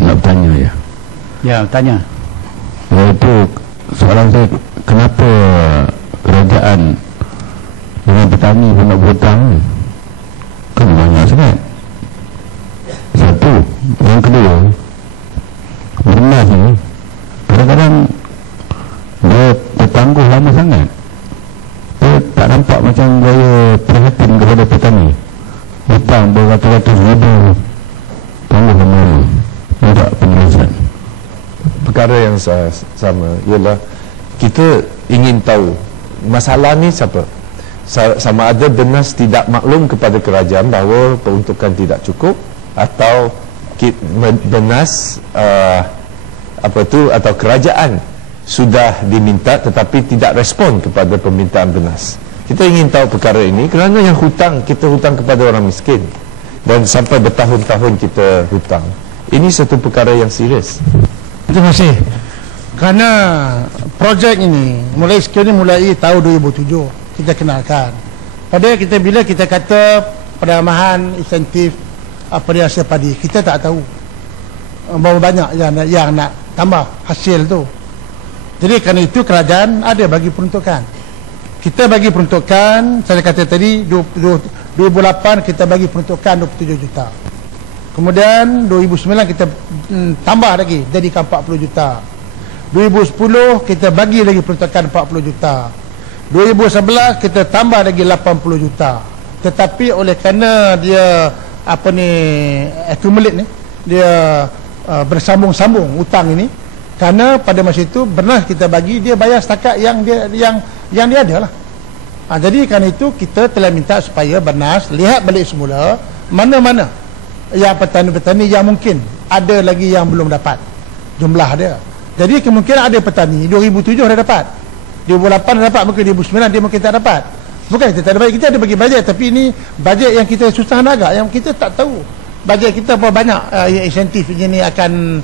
nak bertanya ya. Ya, tanya. Iaitu soalan saya, kenapa kerajaan dengan petani pun nak berhutang? Kan banyak sangat. Satu. Yang kedua, beras ni kadang-kadang dia tertangguh lama sangat. Dia tak nampak macam gaya perhatian kepada petani. Hutang beratus-ratus ribu, tangguh lama. Minta penjelasan. Perkara yang sama ialah kita ingin tahu masalah ni siapa. Sama ada BENAS tidak maklum kepada kerajaan bahawa peruntukan tidak cukup, atau BENAS atau kerajaan sudah diminta tetapi tidak respon kepada permintaan BENAS. Kita ingin tahu perkara ini kerana yang hutang, kita hutang kepada orang miskin dan sampai bertahun-tahun kita hutang. Ini satu perkara yang serius. Terima kasih. Kerana projek ini mulai tahun 2007 kita kenalkan. Pada kita bila kita kata penambahan insentif perhiasan padi, kita tak tahu berapa banyak yang nak tambah hasil tu. Jadi kerana itu kerajaan ada bagi peruntukan. Kita bagi peruntukan, saya kata tadi 2008 kita bagi peruntukan 27 juta. Kemudian 2009 kita tambah lagi jadikan 40 juta. 2010 kita bagi lagi peruntukan 40 juta. 2011 kita tambah lagi 80 juta. Tetapi oleh kerana dia accumulate ni, dia bersambung-sambung hutang ini, kerana pada masa itu BENAS kita bagi dia bayar setakat yang dia ada lah. Jadi kerana itu kita telah minta supaya BENAS lihat balik semula mana-mana yang petani-petani yang mungkin ada lagi yang belum dapat jumlah dia. Jadi kemungkinan ada petani 2007 dah dapat, 2008 dah dapat, mungkin 2009 dia mungkin tak dapat. Bukan kita tak ada bagi, kita ada bagi bajet, tapi ini bajet yang kita susah nak agak, yang kita tak tahu bajet kita berapa banyak insentif ini akan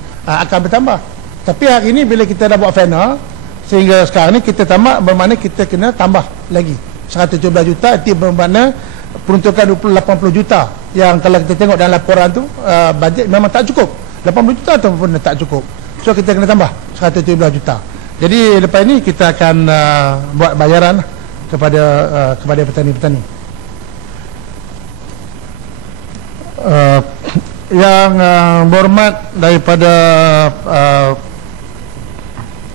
bertambah. Tapi hari ini bila kita dah buat final sehingga sekarang ni kita tamat, bermakna kita kena tambah lagi 117 juta. Itu bermakna peruntukan 80 juta yang kalau kita tengok dalam laporan tu bajet memang tak cukup. 80 juta ataupun tak cukup, so kita kena tambah 117 juta. Jadi lepas ini kita akan buat bayaran kepada petani-petani. Yang berhormat daripada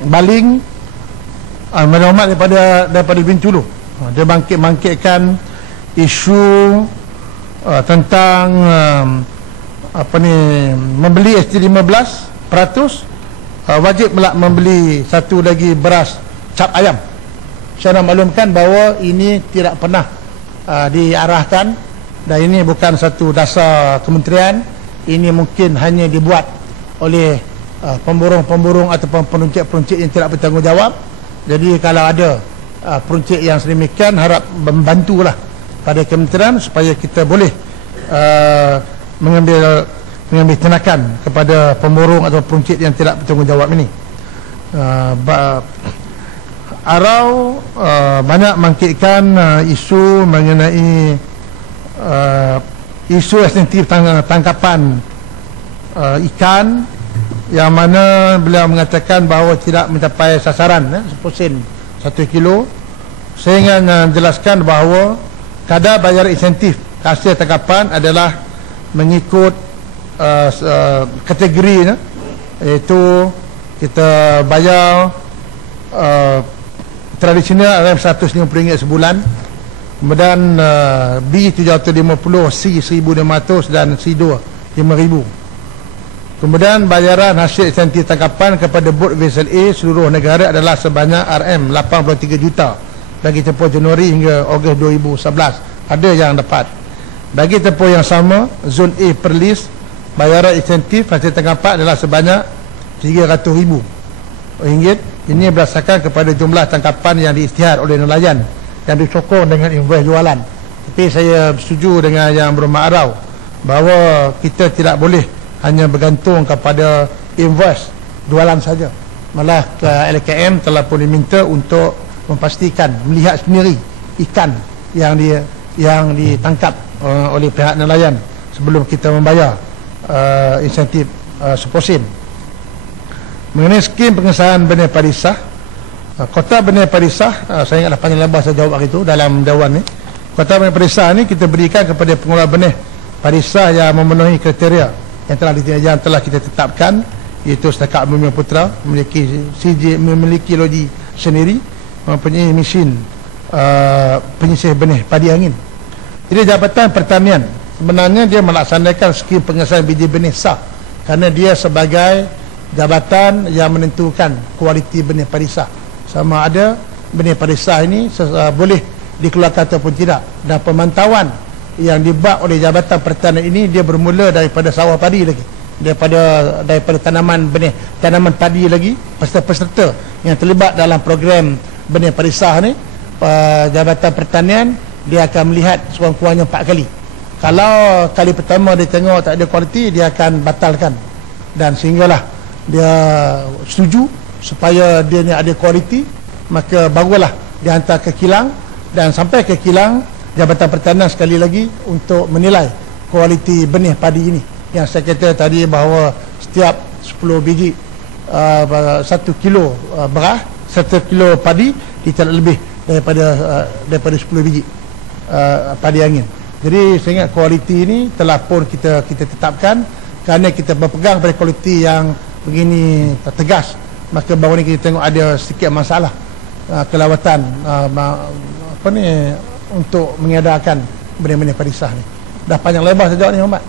Baling, berhormat daripada Bintulu, dia bangkitkan isu tentang membeli ST15%, wajib pula membeli satu lagi beras cap ayam. Saya nak maklumkan bahawa ini tidak pernah diarahkan, dan ini bukan satu dasar kementerian. Ini mungkin hanya dibuat oleh pemborong-pemborong ataupun peruncit-peruncit yang tidak bertanggungjawab. Jadi kalau ada peruncit yang sedemikian, harap membantulah pada kementerian supaya kita boleh mengambil tindakan kepada pemborong atau peruncit yang tidak bertanggungjawab ini. Arau banyak bangkitkan isu mengenai isu insentif tangkapan ikan, yang mana beliau mengatakan bahawa tidak mencapai sasaran 10 sen 1 kilo. Saya ingin menjelaskan bahawa kadar bayar insentif hasil tangkapan adalah mengikut kategori, iaitu kita bayar tradisional RM150 sebulan, kemudian B 750, C 1500 dan C2 5000. Kemudian bayaran hasil insentif tangkapan kepada bot vessel A seluruh negara adalah sebanyak RM83 juta bagi tempoh Januari hingga Ogos 2011. Ada yang dapat. Bagi tempoh yang sama, zon A Perlis, bayaran insentif hasil tangkapan adalah sebanyak RM300,000. Ini berdasarkan kepada jumlah tangkapan yang diisytihar oleh nelayan yang disokong dengan invoice jualan. Tapi saya setuju dengan yang berhormat Arau bahawa kita tidak boleh hanya bergantung kepada invoice jualan saja. Malah LKM telah pun diminta untuk memastikan, melihat sendiri ikan yang ditangkap oleh pihak nelayan sebelum kita membayar insentif seposin. Mengenai skim pengesahan benih padi sah, kota benih padi sah, saya ingatlah panjang lebar saya jawab hari itu dalam dewan ni. Kota benih padi sah ni kita berikan kepada pengelola benih padi sah yang memenuhi kriteria yang telah kita tetapkan, iaitu Setakat Bumi Putra, memiliki loji sendiri, mempunyai mesin penyisir benih padi angin. Jadi Jabatan Pertanian sebenarnya dia melaksanakan skim pengesahan biji benih sah kerana dia sebagai jabatan yang menentukan kualiti benih padi sah, sama ada benih padi sah ini boleh dikeluarkan ataupun tidak. Dan pemantauan yang dibuat oleh Jabatan Pertanian ini dia bermula daripada sawah padi lagi, daripada tanaman padi lagi. Peserta-peserta yang terlibat dalam program benih padi sah ni, Jabatan Pertanian dia akan melihat sekurang-kurangnya 4 kali. Kalau kali pertama dia tengok tak ada kualiti, dia akan batalkan, dan sehinggalah dia setuju supaya dia ni ada kualiti, maka barulah dihantar ke kilang, dan sampai ke kilang Jabatan Pertanian sekali lagi untuk menilai kualiti benih padi ini. Yang saya kata tadi bahawa setiap 10 biji 1 kilo beras, 1 kilo padi tidak lebih daripada 10 biji padi angin. Jadi saya ingat kualiti ini telah pun kita tetapkan, kerana kita berpegang pada kualiti yang begini tegas, maka baru ni kita tengok ada sedikit masalah kelewatan untuk mengedarkan benih-benih padi sah ni. Dah panjang lebar saya jawab ni, Muhammad.